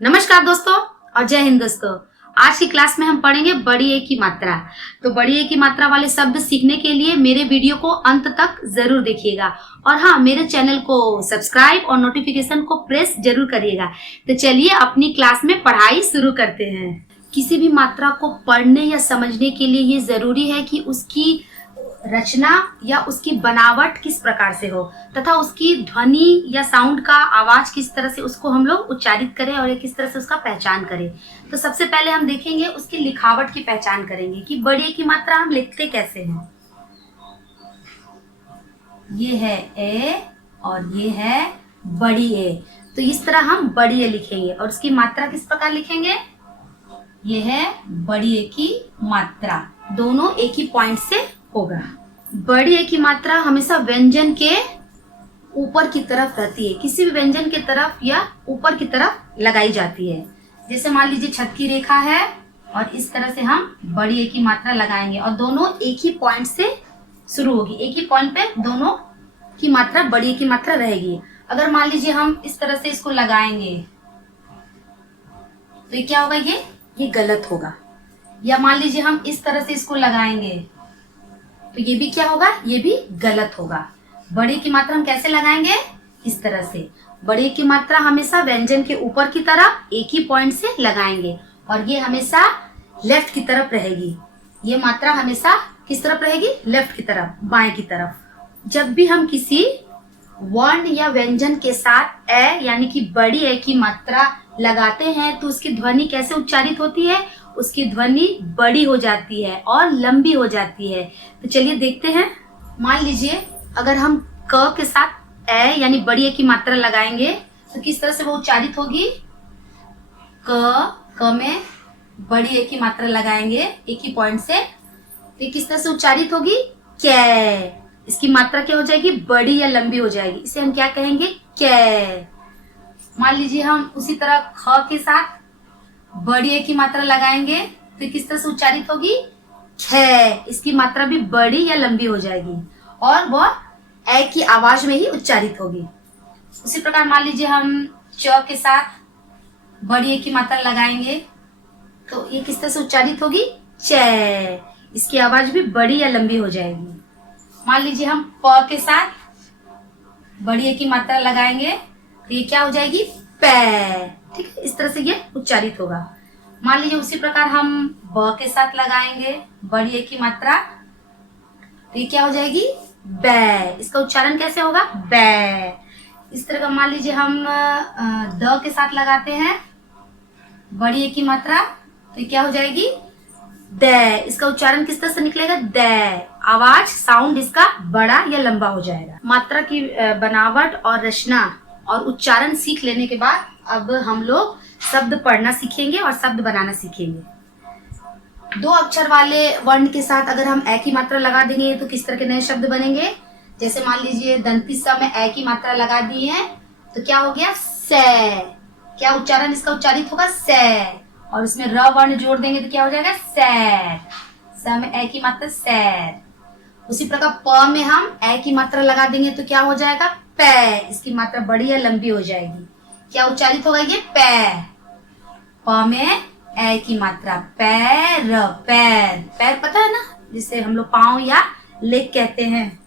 नमस्कार दोस्तों और जय हिंद दोस्तों। आज की क्लास में हम पढ़ेंगे बड़ी ए की मात्रा। तो बड़ी ए की मात्रा वाले शब्द सीखने के लिए मेरे वीडियो को अंत तक जरूर देखिएगा और हाँ, मेरे चैनल को सब्सक्राइब और नोटिफिकेशन को प्रेस जरूर करिएगा। तो चलिए अपनी क्लास में पढ़ाई शुरू करते हैं। किसी भी मात्रा को पढ़ने या समझने के लिए ये जरूरी है कि उसकी रचना या उसकी बनावट किस प्रकार से हो तथा उसकी ध्वनि या साउंड का आवाज किस तरह से उसको हम लोग उच्चारित करें और किस तरह से उसका पहचान करें। तो सबसे पहले हम देखेंगे उसकी लिखावट की पहचान करेंगे कि बड़ी ए की मात्रा हम लिखते कैसे हैं। ये है ए और ये है बड़ी ए, तो इस तरह हम बड़ी ए लिखेंगे और उसकी मात्रा किस प्रकार लिखेंगे। ये है बड़ी ए की मात्रा, दोनों एक ही पॉइंट से होगा। बड़ी ए की मात्रा हमेशा व्यंजन के ऊपर की तरफ रहती है, किसी भी व्यंजन की तरफ या ऊपर की तरफ लगाई जाती है। जैसे मान लीजिए छत की रेखा है और इस तरह से हम बड़ी ए की मात्रा लगाएंगे और दोनों एक ही पॉइंट से शुरू होगी, एक ही पॉइंट पे दोनों की मात्रा बड़ी ए की मात्रा रहेगी। अगर मान लीजिए हम इस तरह से इसको लगाएंगे तो ये क्या होगा, ये गलत होगा। या मान लीजिए हम इस तरह से इसको लगाएंगे तो ये भी क्या होगा, ये भी गलत होगा। बड़ी की मात्रा हम कैसे लगाएंगे, इस तरह से। बड़ी की मात्रा हमेशा व्यंजन के ऊपर की तरफ एक ही पॉइंट से लगाएंगे और ये हमेशा लेफ्ट की तरफ रहेगी। ये मात्रा हमेशा किस तरफ रहेगी, लेफ्ट की तरफ, बाएं की तरफ। जब भी हम किसी वर्ण या व्यंजन के साथ ए यानी कि बड़ी ए की मात्रा लगाते हैं तो उसकी ध्वनि कैसे उच्चारित होती है, उसकी ध्वनि बड़ी हो जाती है और लंबी हो जाती है। तो चलिए देखते हैं। मान लीजिए अगर हम क के साथ ए यानी बड़ी ए की मात्रा लगाएंगे तो किस तरह से वो उच्चारित होगी। क में बड़ी ए की मात्रा लगाएंगे एक ही पॉइंट से तो किस तरह से उच्चारित होगी, कै। इसकी मात्रा क्या हो जाएगी, बड़ी या लंबी हो जाएगी, इसे हम क्या कहेंगे, कै। मान लीजिए हम उसी तरह ख के साथ बड़ी ए की मात्रा लगाएंगे तो किस तरह से उच्चारित होगी, खे। इसकी मात्रा भी बड़ी या लंबी हो जाएगी और वह ए की आवाज में ही उच्चारित होगी। उसी प्रकार मान लीजिए हम च के साथ बड़ी ए की मात्रा लगाएंगे तो ये किस तरह से उच्चारित होगी, चे। इसकी आवाज भी बड़ी या लंबी हो जाएगी। मान लीजिए हम प के साथ बड़ी ए की मात्रा लगाएंगे तो ये क्या हो जाएगी, पै। ठीक है, इस तरह से ये उच्चारित होगा। मान लीजिए उसी प्रकार हम ब के साथ लगाएंगे बड़ी ए की मात्रा तो ये क्या हो जाएगी, बै। इसका उच्चारण कैसे होगा, बै। इस तरह का मान लीजिए हम द के साथ लगाते हैं बड़ी ए की मात्रा तो ये क्या हो जाएगी, दै। इसका उच्चारण किस तरह से निकलेगा, दै। आवाज साउंड इसका बड़ा या लंबा हो जाएगा। मात्रा की बनावट और रचना और उच्चारण सीख लेने के बाद अब हम लोग शब्द पढ़ना सीखेंगे और शब्द बनाना सीखेंगे। दो अक्षर वाले वर्ण के साथ अगर हम ए की मात्रा लगा देंगे तो किस तरह के नए शब्द बनेंगे। जैसे मान लीजिए दंती स में ए की मात्रा लगा दी है तो क्या हो गया, सै। क्या उच्चारण इसका उच्चारित होगा, सै। और इसमें र वर्ण जोड़ देंगे तो क्या हो जाएगा, सैर। स में ए की मात्रा सैर। उसी प्रकार प में हम ए की मात्रा लगा देंगे तो क्या हो जाएगा, पै। इसकी मात्रा बड़ी या लंबी हो जाएगी। क्या उच्चारित होगा, ये पै। प में ए की मात्रा, पैर, पैर। पैर पता है ना, जिसे हम लोग पाँव या लेग कहते हैं।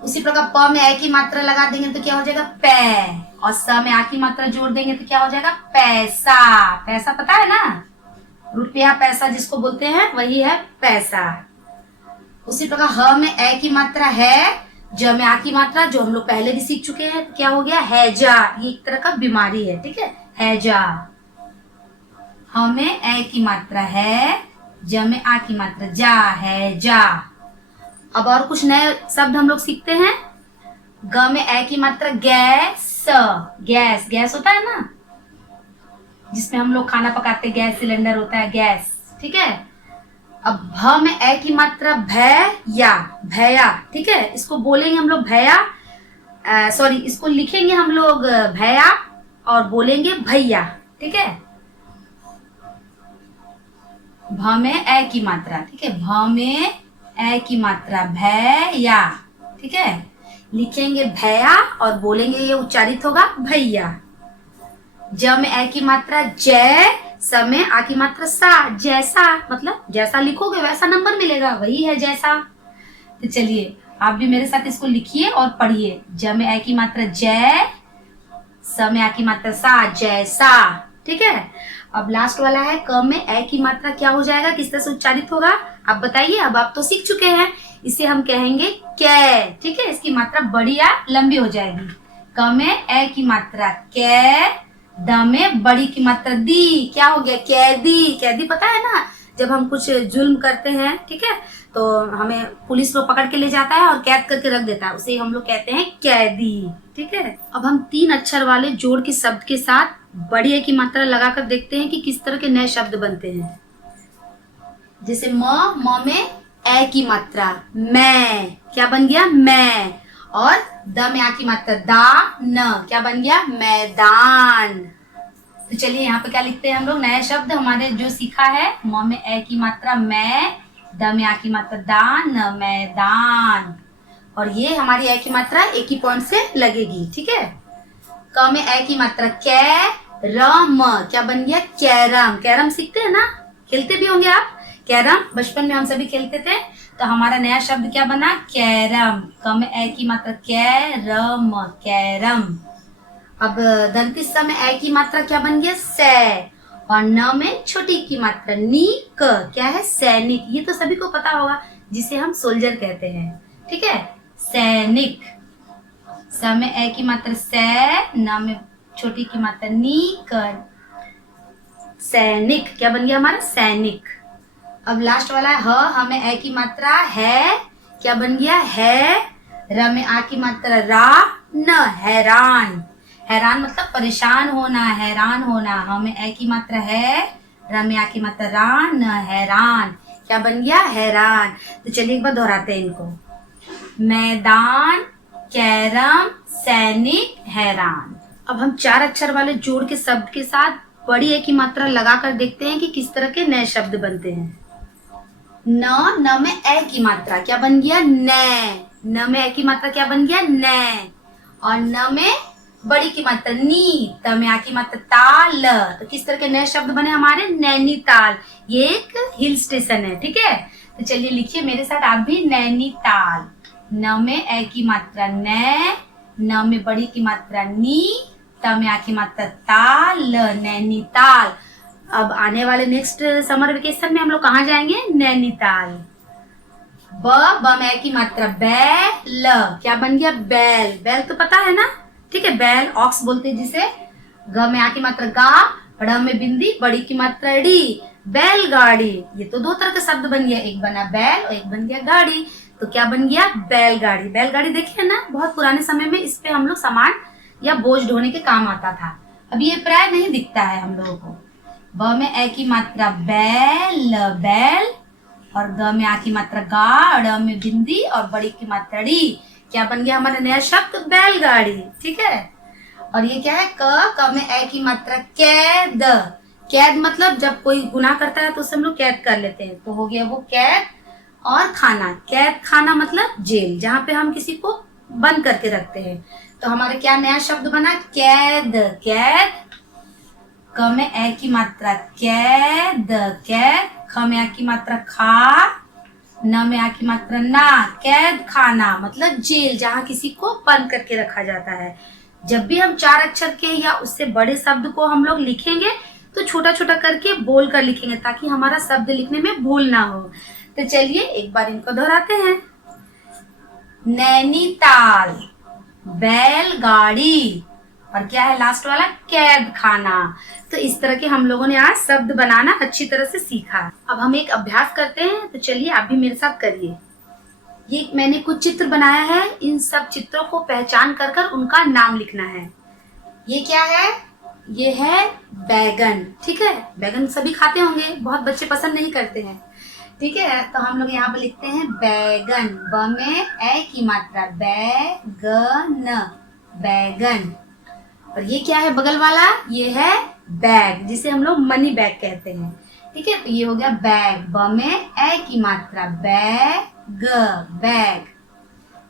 उसी प्रकार प में ए की मात्रा लगा देंगे तो क्या हो जाएगा, पै। और स में आ की मात्रा जोड़ देंगे तो क्या हो जाएगा, पैसा। पैसा पता है ना, रुपया पैसा जिसको बोलते हैं वही है पैसा। उसी प्रकार ह में ए की मात्रा है, ज में आ की मात्रा जो हम लोग पहले भी सीख चुके हैं, क्या हो गया, हैजा। ये एक तरह का बीमारी है, ठीक है, हैजा। ह में ए की मात्रा है, ज में आ की मात्रा, जा, हैजा। अब और कुछ नए शब्द हम लोग सीखते हैं। ग में ए की मात्रा, गैस। गैस, गैस होता है ना जिसमें हम लोग खाना पकाते, गैस सिलेंडर होता है, गैस। ठीक है। अब भ में ए की मात्रा, भैया, भैया। ठीक है, इसको बोलेंगे हम लोग भैया, सॉरी इसको लिखेंगे हम लोग भैया और बोलेंगे भैया। ठीक है। भ में ए की मात्रा, ठीक है, भ में ए की मात्रा, भैया। ठीक है, लिखेंगे भैया और बोलेंगे, ये उच्चारित होगा भैया। ज में ए की मात्रा जय, स में आ की मात्रा सा, जैसा, मतलब जैसा लिखोगे वैसा नंबर मिलेगा, वही है जैसा। तो चलिए आप भी मेरे साथ इसको लिखिए और पढ़िए। ज में ए की मात्रा जय, स में आ की मात्रा सा, जैसा। ठीक है। अब लास्ट वाला है क में ए की मात्रा क्या हो जाएगा, किस तरह से उच्चारित होगा आप बताइए। अब आप तो सीख चुके हैं, इसे हम कहेंगे कै। ठीक है, इसकी मात्रा बड़ी या लंबी हो जाएगी। क में ए की मात्रा कै, द में बड़ी की मात्रा दी, क्या हो गया, कैदी। कैदी पता है ना, जब हम कुछ जुल्म करते हैं, ठीक है, तो हमें पुलिस लोग पकड़ के ले जाता है और कैद करके रख देता है, उसे हम लोग कहते हैं कैदी। ठीक है। अब हम 3 अक्षर वाले जोड़ के शब्द के साथ बड़ी ए की मात्रा लगाकर देखते हैं कि किस तरह के नए शब्द बनते हैं। जैसे म में ए की मात्रा मैं, क्या बन गया, मैं। और द में आ की मात्रा दा, न, क्या बन गया, मैदान। तो चलिए यहाँ पे क्या लिखते हैं हम लोग, नया शब्द हमारे जो सीखा है। म में ए की मात्रा मैं, द में आ की मात्रा दान, मैदान। और ये हमारी ए की मात्रा एक ही पॉइंट से लगेगी। ठीक है। क में ए की मात्रा कै, रम, क्या बन गया, कैरम। कैरम सीखते हैं ना, खेलते भी होंगे आप कैरम, बचपन में हम सभी खेलते थे। तो हमारा नया शब्द क्या बना, कैरम। क में ए की मात्रा कैरम, कैरम। अब दंतिस स में ए की मात्रा क्या बन गया, सै। और न में छोटी की मात्रा नीक, क्या है, सैनिक। ये तो सभी को पता होगा, जिसे हम सोल्जर कहते हैं। ठीक है, सैनिक। स में ए की मात्रा सै, न में छोटी की मात्रा नीक, सैनिक। क्या बन गया हमारा, सैनिक। अब लास्ट वाला है ह में ए की मात्रा है, क्या बन गया, है। र में आ की मात्रा रा, न, हैरान। हैरान मतलब परेशान होना, हैरान होना। ह में ए की मात्रा है, र में आ की मात्रा रा, न, हैरान। क्या बन गया, हैरान। तो चलिए एक बार दोहराते हैं इनको। मैदान, कैरम, सैनिक, हैरान। अब हम 4 अक्षर वाले जोड़ के शब्द के साथ बड़ी ए की मात्रा लगाकर देखते हैं कि किस तरह के नए शब्द बनते हैं। न में ए की मात्रा क्या बन गया, नै। न में ए की मात्रा क्या बन गया, नै। और न में बड़ी की मात्रा नी, त में आ की मात्रा ताल। तो किस तरह के नए शब्द बने हमारे, नैनीताल। ये एक हिल स्टेशन है। ठीक है। तो चलिए लिखिए मेरे साथ आप भी, नैनीताल। न में ए की मात्रा नै, न में बड़ी की मात्रा नी, त में आ की मात्रा ताल, नैनीताल। अब आने वाले नेक्स्ट समर वेकेशन में हम लोग कहाँ जाएंगे, नैनीताल। ब में ए की मात्रा बैल, क्या बन गया, बैल। बैल तो पता है ना, ठीक है, बैल ऑक्स बोलते हैं जिसे। ग में आ की मात्रा गा, ड़ में बिंदी, बड़ी की मात्रा डी, बैलगाड़ी। ये तो 2 तरह का शब्द बन गया, एक बना बैल और एक बन गया गाड़ी। तो क्या बन गया, बैलगाड़ी। बैलगाड़ी देखिए ना, बहुत पुराने समय में इस पे हम लोग सामान या बोझ ढोने के काम आता था। अब ये प्राय नहीं दिखता है हम लोगों को। ब में ए की मात्रा बैल, बैल। और ग में आ की मात्रा गा, ड़ में बिंदी और बड़ी की मात्रा डी। क्या बन गया हमारा नया शब्द, बैलगाड़ी। ठीक है। और ये क्या है, क में ए की मात्रा कैद। कैद मतलब जब कोई गुनाह करता है तो उसे हम लोग कैद कर लेते हैं, तो हो गया वो कैद। और खाना, कैद खाना मतलब जेल, जहाँ पे हम किसी को बंद करके रखते हैं। तो हमारा क्या नया शब्द बना, कैद, कैद। क में ए की मात्रा कैद, कैद। ख में आ की मात्रा खा, न में आ की मात्रा ना, कैद खाना मतलब जेल, जहाँ किसी को बंद करके रखा जाता है। जब भी हम 4 अक्षर के या उससे बड़े शब्द को हम लोग लिखेंगे तो छोटा छोटा करके बोल कर लिखेंगे, ताकि हमारा शब्द लिखने में भूल ना हो। तो चलिए एक बार इनको दोहराते हैं। नैनीताल, बैलगाड़ी, और क्या है लास्ट वाला, कैद खाना। तो इस तरह के हम लोगों ने आज शब्द बनाना अच्छी तरह से सीखा। अब हम एक अभ्यास करते हैं, तो चलिए आप भी मेरे साथ करिए। ये मैंने कुछ चित्र बनाया है, इन सब चित्रों को पहचान कर कर उनका नाम लिखना है। ये क्या है, ये है बैगन। ठीक है, बैगन सभी खाते होंगे, बहुत बच्चे पसंद नहीं करते हैं। ठीक है, तो हम लोग यहाँ पर लिखते हैं बैगन। ब में ए की मात्रा बैगन, बैगन। और ये क्या है बगल वाला, ये है बैग, जिसे हम लोग मनी बैग कहते हैं। ठीक है, तो ये हो गया बैग। ब में ए की मात्रा बैग, बैग।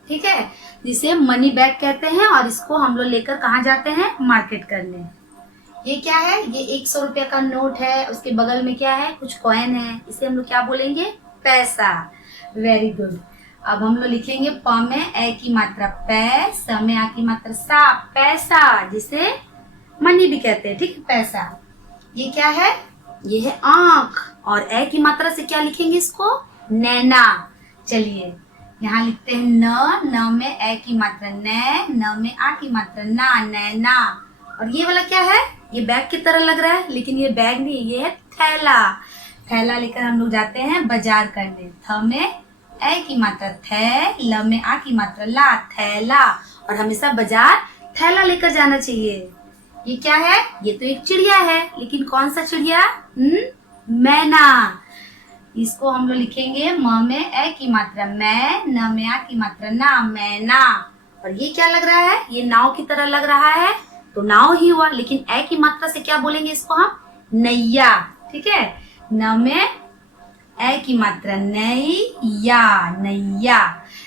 ठीक है, जिसे मनी बैग कहते हैं, और इसको हम लोग लेकर कहाँ जाते हैं, मार्केट करने। ये क्या है? ये 100 रुपया का नोट है, उसके बगल में क्या है? कुछ कॉइन है, इसे हम लोग क्या बोलेंगे? पैसा। Very good. अब हम लोग लिखेंगे प में ए की मात्रा पै, स में आ की मात्रा सा, पैसा, जिसे मनी भी कहते हैं, ठीक है, पैसा। ये क्या है? ये है आंख, और ए की मात्रा से क्या लिखेंगे इसको? नैना। चलिए यहाँ लिखते हैं न में ए की मात्रा न में आ की मात्रा ना, नैना। और ये वाला क्या है? ये बैग की तरह लग रहा है, लेकिन ये बैग नहीं, ये है थैला। थैला लेकर हम लोग जाते हैं बाजार करने। थ में ए की मात्रा थे, ल में आ की मात्रा ला, थैला। और हमेशा बाजार थैला लेकर जाना चाहिए। ये क्या है? ये तो एक चिड़िया है, लेकिन कौन सा चिड़िया? मैना। इसको हम लोग लिखेंगे म में ए की मात्रा मैं, न में आ की मात्रा ना, मैना। और ये क्या लग रहा है? ये नाव की तरह लग रहा है, तो नाव ही हुआ, लेकिन ए की मात्रा से क्या बोलेंगे इसको हम? नैया। ठीक है, न में ए की मात्रा नैया, नैया।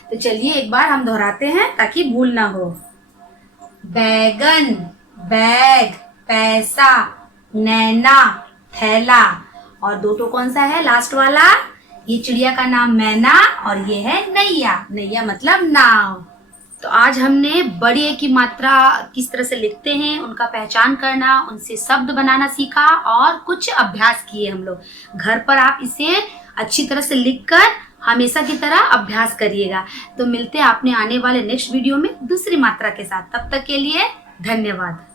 तो चलिए एक बार हम दोहराते हैं ताकि भूल ना हो। बैगन, बैग, पैसा, नैना, थैला। और दो कौन सा है लास्ट वाला? ये चिड़िया का नाम मैना, और ये है नैया। नैया मतलब नाव। तो आज हमने बड़ी ए की मात्रा किस तरह से लिखते हैं, उनका पहचान करना, उनसे शब्द बनाना सीखा, और कुछ अभ्यास किए हम लोग। घर पर आप इसे अच्छी तरह से लिखकर हमेशा की तरह अभ्यास करिएगा। तो मिलते हैं अपने आने वाले नेक्स्ट वीडियो में दूसरी मात्रा के साथ। तब तक के लिए धन्यवाद।